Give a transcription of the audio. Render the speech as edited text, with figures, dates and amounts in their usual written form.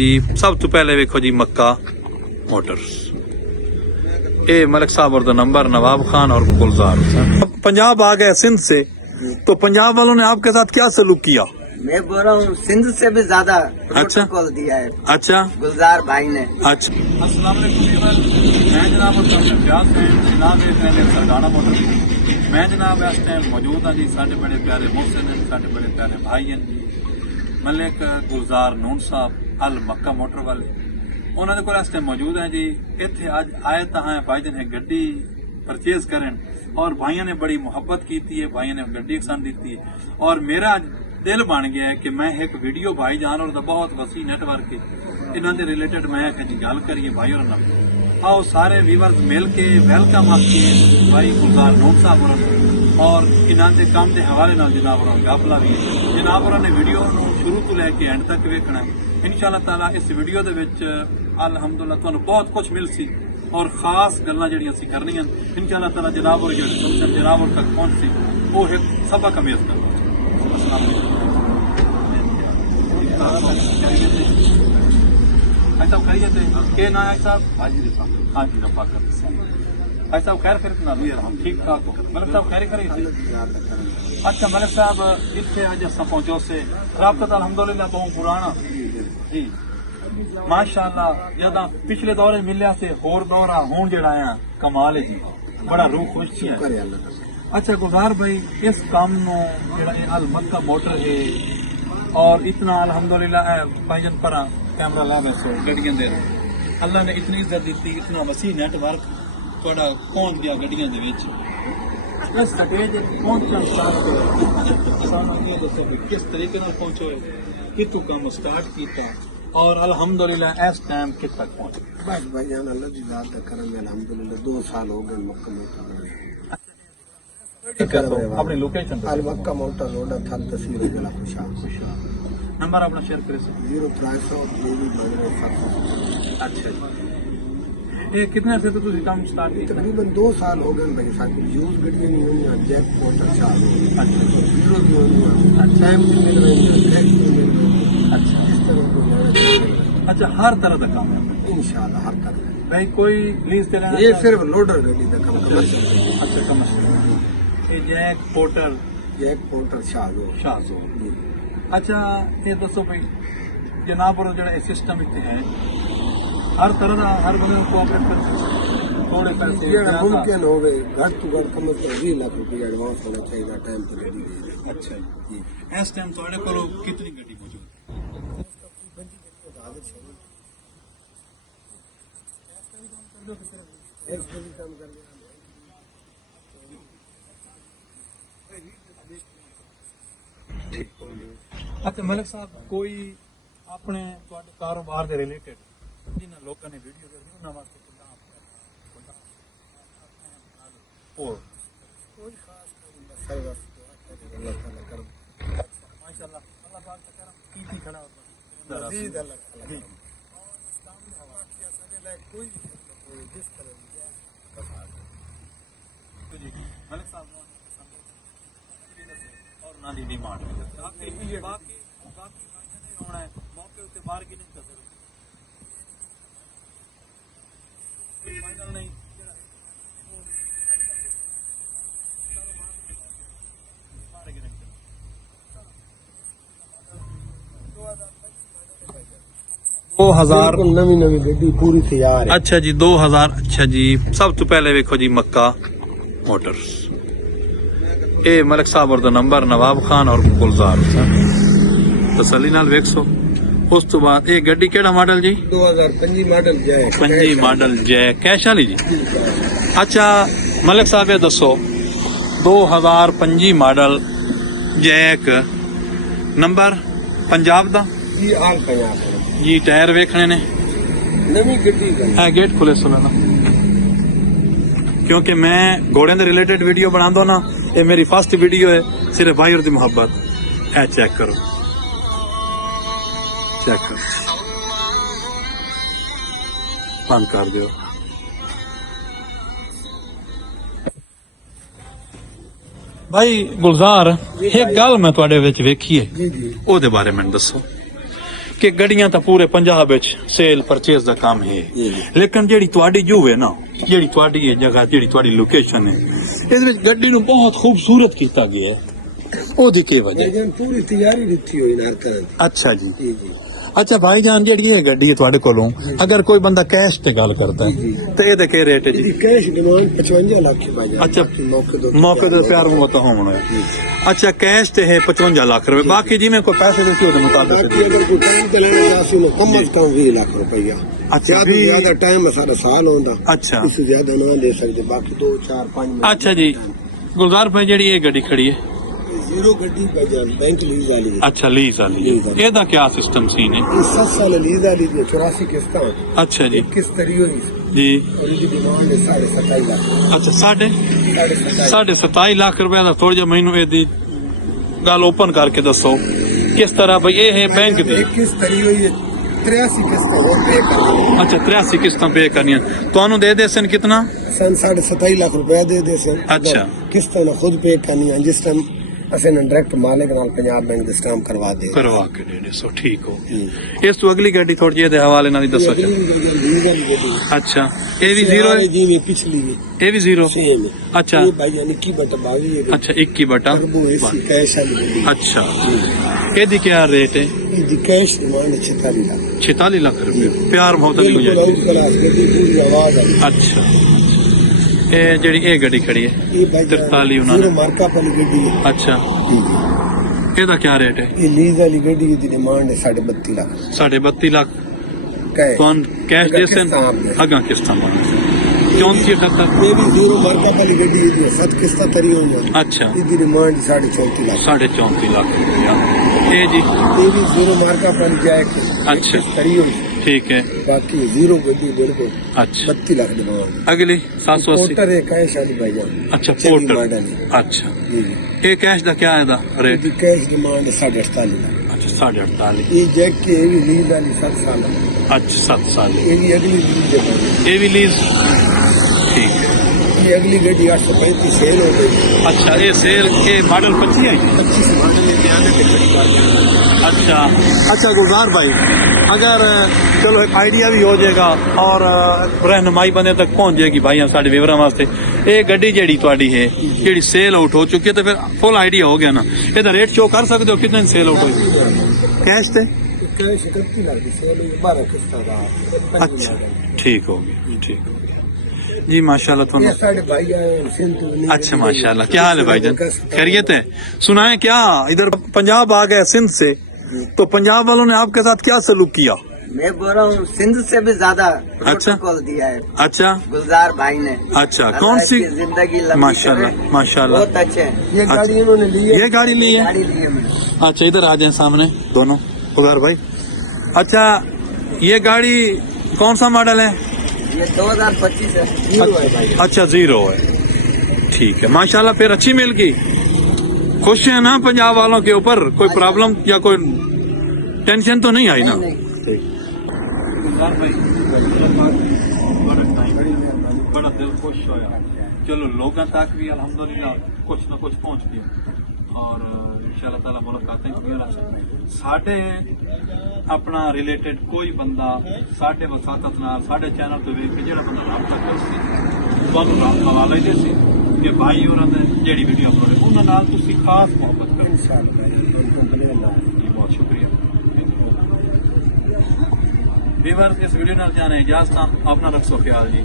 जी सब तो पहले वेखो जी मक्का मोटर्स, ये मलिक साहब और नंबर नवाब खान और गुलजार। पंजाब आ गए सिंध से, तो पंजाब वालों ने आपके साथ क्या सलूक किया? मैं बोल रहा हूँ सिंध से भी ज्यादा अच्छा प्रोटोकॉल दिया है अच्छा गुलजार भाई ने। अच्छा अस्सलाम वालेकुम, मैं जनाब प्यास जनाब सरदाना मोटर मैं जनाब इस टाइम मौजूद हाँ जी। साढ़े बड़े प्यारे मोहसिन हैं, साढ़े बड़े प्यारे भाई हैं जी, मलिक गुलजार नून साहब अल मक्का मोटर वाले, उन्होंने को इस टाइम मौजूद है जी। इतने अज आए तो हैं भाई ने गड्डी परचेज करें और भाइयों ने बड़ी मुहब्बत की है, भाइयों ने गड्डी पसंद दी है और मेरा दिल बन गया है कि मैं एक वीडियो भाई जान और बहुत वसी नेटवर्क है इन्हों के रिलेटेड मैं जी गल करिए भाई और आओ सारे व्यूअर्स मिल के वेलकम आपके भाई गुलजार नून साहब और इन्हों के काम के हवाले नाल जनाब गपला भी जनाब ने वीडियो शुरू तो लैके एंड तक वेखना है इंशाअल्लाह ताला। इस वीडियो के अलहमदुल्ला तुहानू बहुत कुछ मिल सी और खास गल्लां जिहड़ियां असीं करनियां इंशाअल्लाह ताला जनाब और जनाब तक पहुंच सी वो एक सबक अमेज कर। साहब खैरियत है के ना है साहब? हाजी साहब हाँ जी रब्बा कर भाई साहब खैर फिर ना ठीक ठाक हो मलिक साहब खैर खैर। अच्छा मलिक साहब इतने अज अस पहुंचो से रब्ता तो अलहमदुलिल्लाह बहुत पुराना जी माशाअल्लाह जदा पिछले दौरे मिलिया से होर दौरा हुण जेड़ा है कमाल है जी, बड़ा रूह खुश है। अच्छा गुलजार भाई इस काम नो जेड़ा अल मक्का मोटर है और इतना अलहमदुलिल्लाह भाईजन पर कैमरा लै वैसो गड्डियां दे अल्लाह ने इतनी इज्जत दी, इतना वसी नेटवर्क थोड़ा पहुंच गया गड्डियां दे विच इस स्टेज पहुंचण किस तरीके नाल पहुंचो कितों काम स्टार्ट किया और अल्हम्दुलिल्लाह इस टाइम कित तक पहुंचे? बस भाईजान अल्लाह की ज़ात का करम है अल्हम्दुलिल्लाह 2 साल हो गए मक्का मोटर अपनी लोकेशन अल मक्का मोटर रोड थल तहसील जिला खुशहाल। नंबर अपना शेयर करे 0300 अच्छा जी ये कितने से तो तुझे काम स्टार्ट किया? तकरीबन 2 साल हो गए भाई साहब यूज गड्डियां नहीं हुई जैक मोटर चालू टाइम भी मिल रही है ट्रैक भी मिल रही है। अच्छा इस तरह अच्छा हर तरह का काम है इंशाल्लाह हर तरह भाई कोई लीज ते ये सिर्फ लोडर गड्डी का काम कमर्शियल। अच्छा कमर्शियल ये जैक पोर्टर शाहजो अच्छा ये दसो भाई जनाब और जो सिस्टम इतने है हर तरह का हर बंदे कोऑपरेट कर सकते थोड़े पैसे मुमकिन हो गए घट तो घट कम से कम 20 लाख रुपया एडवांस होना चाहिए टाइम पर गड्डी दे। अच्छा जी इस टाइम थोड़े को कितनी गड्डी मौजूद अच्छा मलिक साहब कोई अपने कारोबार के रिलेटेड जिन्हें लोगों ने वीडियो देखी उन्होंने वास्ते कोई खास सर्विस अल्लाह ताला कर माशाल्लाह अल्लाह पाक का करम की खड़ा और मजीद अल्लाह ताला और इस्लाम ने हवा किया सके लायक कोई जिस तरह जी मलिक साहब और ना दी डिमांड बाकी होना है मौके उत्ते बार्गेनिंग कर सकते फाइनल नहीं नवी गड्डी पूरी तैयार है। अच्छा जी 2000 अच्छा जी सब तो पहले वेखो जी मक्का मोटर्स, ये मलिक साहब और नंबर नवाब खान और गुलजार तसली नाल वेख सो। उस तो बाद ये गड्डी केड़ा मॉडल जी? 2005 model jack 5 model jack cash वाली जी। अच्छा मलिक साहब ये दसो 2005 मॉडल जैक नंबर पंजाब दा जी आल पंजाब जी टायर वेखने ने नवी गड्डी का है गेट खुले सुना ना क्योंकि मैं घोड़े के रिलेटेड वीडियो बना दो ना ये मेरी फर्स्ट वीडियो है सिर्फ भाई और दी मोहब्बत है। चेक करो बंद कर दियो भाई गुलजार एक गल मैं तुहाडे विच वेखी है ओदे बारे में दसो ਕਿ ਗੱਡੀਆਂ ਤਾਂ ਪੂਰੇ ਪੰਜਾਬ ਵਿੱਚ ਸੇਲ ਪਰਚੇਸ ਦਾ ਕੰਮ ਹੈ, ਲੇਕਿਨ ਜਿਹੜੀ ਤੁਹਾਡੀ ਜੋ ਹੈ ਨਾ, ਜਿਹੜੀ ਤੁਹਾਡੀ ਇਹ ਜਗ੍ਹਾ, ਜਿਹੜੀ ਤੁਹਾਡੀ ਲੋਕੇਸ਼ਨ ਹੈ, ਇਹਦੇ ਵਿੱਚ ਗੱਡੀ ਨੂੰ ਬਹੁਤ ਖੂਬਸੂਰਤ ਕੀਤਾ ਗਿਆ ਹੈ। ਉਹਦੀ ਕੀ ਵਜ੍ਹਾ ਹੈ? भाईजान पूरी तैयारी दिखती हुई नार करन दी। ਅੱਛਾ ਜੀ। जी जी ਅੱਛਾ ਭਾਈਜਾਨ, ਜਿਹੜੀ ਇਹ ਗੱਡੀ ਹੈ ਤੁਹਾਡੇ ਕੋਲੋਂ, ਅਗਰ ਕੋਈ ਬੰਦਾ ਕੈਸ਼ ਤੇ ਗੱਲ ਕਰਦਾ ਹੈ ਤੇ ਇਹਦੇ ਕੀ ਰੇਟ ਹੈ ਜੀ? ਇਹਦੀ ਕੈਸ਼ ਡਿਮਾਂਡ 55 ਲੱਖ ਹੈ ਭਾईजान। ਅੱਛਾ, ਮੌਕੇ ਤੇ ਪਿਆਰ ਮੁਹੱਬਤ ਹੋਣਾ ਹੈ। ਅੱਛਾ, ਕੈਸ਼ ਤੇ ਹੈ 55 ਲੱਖ ਰੁਪਏ, ਬਾਕੀ ਜਿਵੇਂ ਕੋਈ ਪੈਸੇ ਦਿੱਤੇ ਉਹਦੇ ਮੁਤਾबिक। बाकी अगर कोई काम चलाना चाहे तो कम से कम 20 लाख रुपया। अच्छा, ज्यादा से ज्यादा टाइम है, सारा साल होता। अच्छा। इससे ज्यादा ना दे सकते, बाकी 2 4 5 ਅੱਛਾ ਜੀ, ਗੁਲਜ਼ਾਰ ਭਾਈ ਜਿਹੜੀ ਇਹ ਗੱਡੀ ਖੜੀ ਹੈ, जीरो गड्डी भाईजान बैंक लीज वाली है। ਅੱਛਾ ਲੀਜ਼ ਵਾਲੀ ਹੈ, ਇਹਦਾ ਕੀ ਸਿਸਟਮ ਸੀ ਨੇ? ये 7 साल लीज वाली है, 84 किस्तां। ਅੱਛਾ ਜੀ। किस्त तरी हुई ਜੀ। और इसकी डिमांड है 27.5 लाख। ਅੱਛਾ, ਸਾਢੇ 27.5 27 ਲੱਖ ਰੁਪਏ ਦਾ। ਥੋੜਾ ਜਿਹਾ ਮੈਨੂੰ ਇਹਦੀ ਗੱਲ ਓਪਨ ਕਰਕੇ ਦੱਸੋ ਕਿਸ ਤਰ੍ਹਾਂ ਬਈ ਇਹ ਹੈ ਬੈਂਕ ਦੀ? एक किस्त तरी हुई है, 83 किस्तां और पे करनी। ਅੱਛਾ, 83 ਕਿਸ਼ਤਾਂ ਪੇ ਕਰਨੀਆਂ ਤੁਹਾਨੂੰ ਦੇ ਦੇ ਸਨ ਕਿਤਨਾ? सन 27.5 लाख रुपया दे दे सन। अच्छा। किस्तां ने खुद पे करनी है, जिस टाइम ਅਸੀਂ ਡਾਇਰੈਕਟ ਮਾਲਕ ਨਾਲ ਪੰਜਾਬ ਬੈਂਕ ਦੇ ਸਟੈਂਪ ਕਰਵਾ ਦੇ। ਕਰਵਾ ਕੇ ਦੇ ਦੇ। ਸੋ ਠੀਕ ਹੋ। ਇਸ ਤੋਂ ਅਗਲੀ ਗੱਡੀ ਥੋੜੀ ਜਿਹੀ ਦੇ ਹਵਾਲੇ ਨਾਲ ਹੀ ਦੱਸੋ ਜੀ। ਅੱਛਾ, ਇਹ ਵੀ ਜ਼ੀਰੋ ਹੈ ਜੀ? ਪਿਛਲੀ ਵੀ ਇਹ ਵੀ ਜ਼ੀਰੋ? ਸੇਮ ਹੈ। ਅੱਛਾ। ਇਹ ਭਾਈ ਯਾਨੀ ਕੀ ਬਟਾ 22 ਹੈ। ਅੱਛਾ, 21 ਬਟਾ। ਟਰਬੋ एसी कैश वाली ਗੱਡੀ। ਅੱਛਾ, ਇਹਦੀ ਕੀ ਰੇਟ ਹੈ? ਇਹਦੀ ਕੈਸ਼ ਡਿਮਾਂਡ 46 ਲੱਖ। 46 ਲੱਖ ਰੁਪਏ। ਪਿਆਰ ਮੁਹੱਬਤ ਦੀ ਬਿਲਕੁਲ ਆਊਟ ਕਲਾਸ ਗੱਡੀ, ਪੂਰੀ ਆਵਾਜ਼ ਆ। ਅੱਛਾ, ਇਹ ਜਿਹੜੀ ਇਹ ਗੱਡੀ ਖੜੀ ਹੈ ਇਹ ਭਾਈ 43 ਉਹਨਾਂ ਜ਼ੀਰੋ ਨੇ। ਮਾਰਕਾ ਵਾਲੀ ਗੱਡੀ ਹੈ। ਅੱਛਾ, ਇਹਦਾ ਕੀ ਰੇਟ ਹੈ? ਇਹ ਲੀਜ਼ ਵਾਲੀ ਗੱਡੀ ਦੀ ਡਿਮਾਂਡ ਹੈ 32.5 ਲੱਖ। 32.5 ਲੱਖ ਕੈਸ਼ ਤੁਹਾਨੂੰ ਕੈਸ਼ ਦੇ ਸਨ? ਅਗਾਂ ਕਿਸ਼ਤਾਂ ਮਾਰ 34 78। ਇਹ ਵੀ ਜ਼ੀਰੋ ਮਾਰਕਾ ਵਾਲੀ ਗੱਡੀ ਹੈ, 7 ਕਿਸ਼ਤਾਂ ਤਰੀ ਹੋਈਆਂ। ਅੱਛਾ, ਇਹਦੀ ਡਿਮਾਂਡ 34.5 ਲੱਖ। 34.5 ਲੱਖ ਰੁਪਇਆ। ਇਹ ਜੀ? ਇਹ ਵੀ ਜ਼ੀਰੋ ਮਾਰਕਾ ਵਾਲੀ ਜੈਕ ਅੱਛਾ, ਤਰੀ ਹੋਈ। ਠੀਕ ਹੈ। ਬਾਕੀ ਜ਼ੀरो ਗੱਡੀ ਬਿਲकुल अच्छा, 32 ਲੱਖ ਡਿਮਾਂਡ। अगली 780। पोर्टर है कैश वाली भाईजान। अच्छा, चेरी पोर्टर। मॉडल है। अच्छा, जी जी। ये कैश का क्या है दा रेट? इसकी कैश डिमांड है 48.5 लाख। अच्छा, 48.5। ये जैक की ये भी लीज वाली 7 साल है। अच्छा, 7 साल। ये भी अगली लीज है। ये भी लीज? ठीक है। ये अगली गाड़ी 835 सेल हो गई। अच्छा, ये सेल के मॉडल 25 आई? 25 मॉडल है, ध्यान से खड़ी कर देना। अच्छा। अच्छा गुलजार भाई, अगर चलो एक आइडिया भी हो जाएगा और रहनुमाई बंदे तक पहुंच जाएगी भाई साढ़े विवरण वास्ते। ये गड्डी जेड़ी ਤੁਹਾਡੀ है जेड़ी सेल आउट हो चुकी है, तो फिर फुल आइडिया हो गया ना। ਇਹਦਾ रेट शो कर सकते हो कितने सेल आउट हुई? कैश थे? कैश 31 लाख की सेल हुई, 12 किस्तां का। अच्छा, ठीक हो गया, ठीक हो गया जी। माशाल्लाह। ये साढ़े भाई आए सिंध में। अच्छा, माशाल्लाह। क्या हाल है भाईजान? खैरियत है? सुनाए क्या इधर पंजाब आ गए सिंध से, तो पंजाब वालों ने आपके साथ क्या सलूक किया? मैं बोल रहा हूँ सिंध से भी ज्यादा अच्छा। प्रोटोकॉल दिया है अच्छा, गुलजार भाई ने। अच्छा। अल्लाह कौन सी? इसकी जिंदगी लंबी माशाल्लाह, करे। माशाल्लाह। बहुत अच्छे हैं। ये अच्छा। गाड़ी इन्होंने ली है। ये गाड़ी ली है? गाड़ी ली है मैंने। अच्छा, इधर आ जाए सामने दोनों गुलजार भाई। अच्छा, ये गाड़ी कौन सा मॉडल है? ये 2025 है। जीरो है भाई। अच्छा, जीरो है। ठीक है, माशाल्लाह। फिर अच्छी मिल गई। खुश है ना पंजाब वालों के ऊपर? कोई प्रॉब्लम या कोई टेंशन तो नहीं आई ना? नहीं, बड़ा दिल खुश होया। चलो लोगों तक भी अल्हम्दुलिल्लाह कुछ ना कुछ पहुंच गया और इंशाअल्लाह ताला मुलाकातें होंगी। साडे अपना रिलेटेड कोई बंदा साडे वसातत नाल साडे चैनल तो वेख के जेड़ा बंदा राबता करसी तुहानू हवाला ही देसी कि भाई होरां दे जेड़ी वीडियो अपलोड है उन्हां नाल तुसीं खास मोहब्बत करो। इंशाअल्लाह। बहुत शुक्रिया। व्यूअर्स, इस वीडियो नाल जाने इजाजत, अपना रखो ख्याल जी।